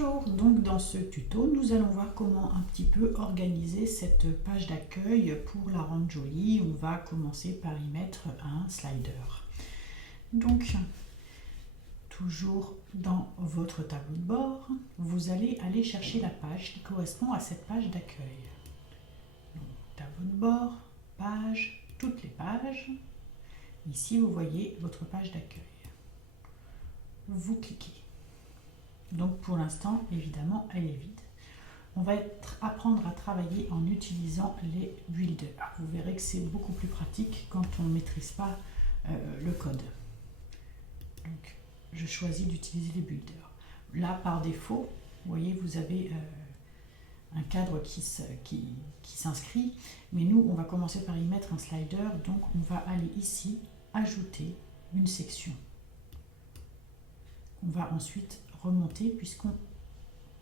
Bonjour, donc dans ce tuto, nous allons voir comment un petit peu organiser cette page d'accueil pour la rendre jolie. On va commencer par y mettre un slider. Donc, toujours dans votre tableau de bord, vous allez aller chercher la page qui correspond à cette page d'accueil. Tableau de bord, page, toutes les pages. Ici, vous voyez votre page d'accueil. Vous cliquez. Donc pour l'instant, évidemment, elle est vide. On va apprendre à travailler en utilisant les builders. Vous verrez que c'est beaucoup plus pratique quand on ne maîtrise pas le code. Donc je choisis d'utiliser les builders. Là, par défaut, vous voyez, vous avez un cadre qui s'inscrit. Mais nous, on va commencer par y mettre un slider. Donc on va aller ici, ajouter une section. On va ensuite remonter puisqu'on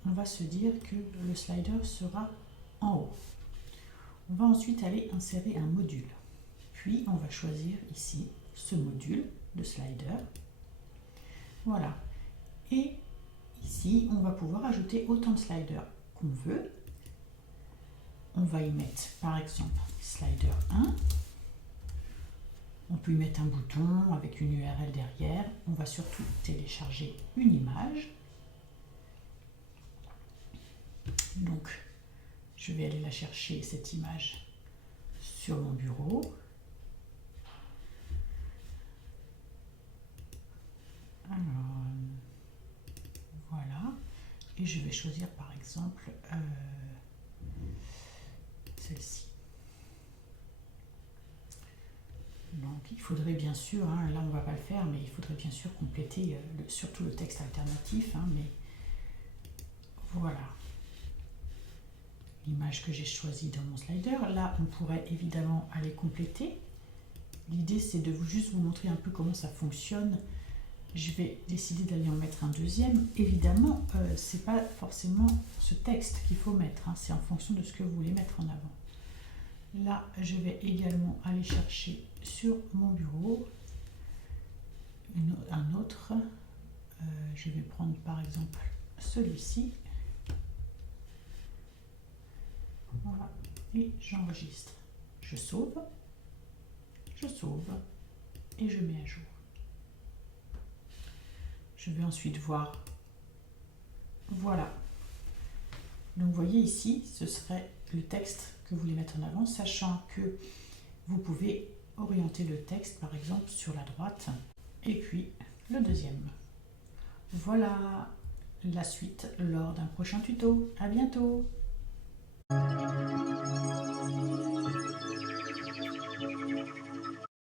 va se dire que le slider sera en haut. On va ensuite aller insérer un module. Puis on va choisir ici ce module de slider. Voilà. Et ici, on va pouvoir ajouter autant de sliders qu'on veut. On va y mettre par exemple slider 1. On peut y mettre un bouton avec une URL derrière. On va surtout télécharger une image. Donc, je vais aller la chercher, cette image, sur mon bureau. Alors, voilà. Et je vais choisir par exemple celle-ci. Donc il faudrait bien sûr, là on ne va pas le faire, mais il faudrait bien sûr compléter surtout le texte alternatif, mais voilà l'image que j'ai choisie dans mon slider. Là on pourrait évidemment aller compléter. L'idée c'est de juste vous montrer un peu comment ça fonctionne. Je vais décider d'aller en mettre un deuxième. Évidemment, c'est pas forcément ce texte qu'il faut mettre, c'est en fonction de ce que vous voulez mettre en avant. Là, je vais également aller chercher sur mon bureau un autre. Je vais prendre par exemple celui-ci. Voilà. Et j'enregistre. Je sauve et je mets à jour. Je vais ensuite voir. Voilà. Donc vous voyez ici, ce serait le texte que vous voulez mettre en avant, sachant que vous pouvez orienter le texte par exemple sur la droite et puis le deuxième. Voilà la suite lors d'un prochain tuto. À bientôt.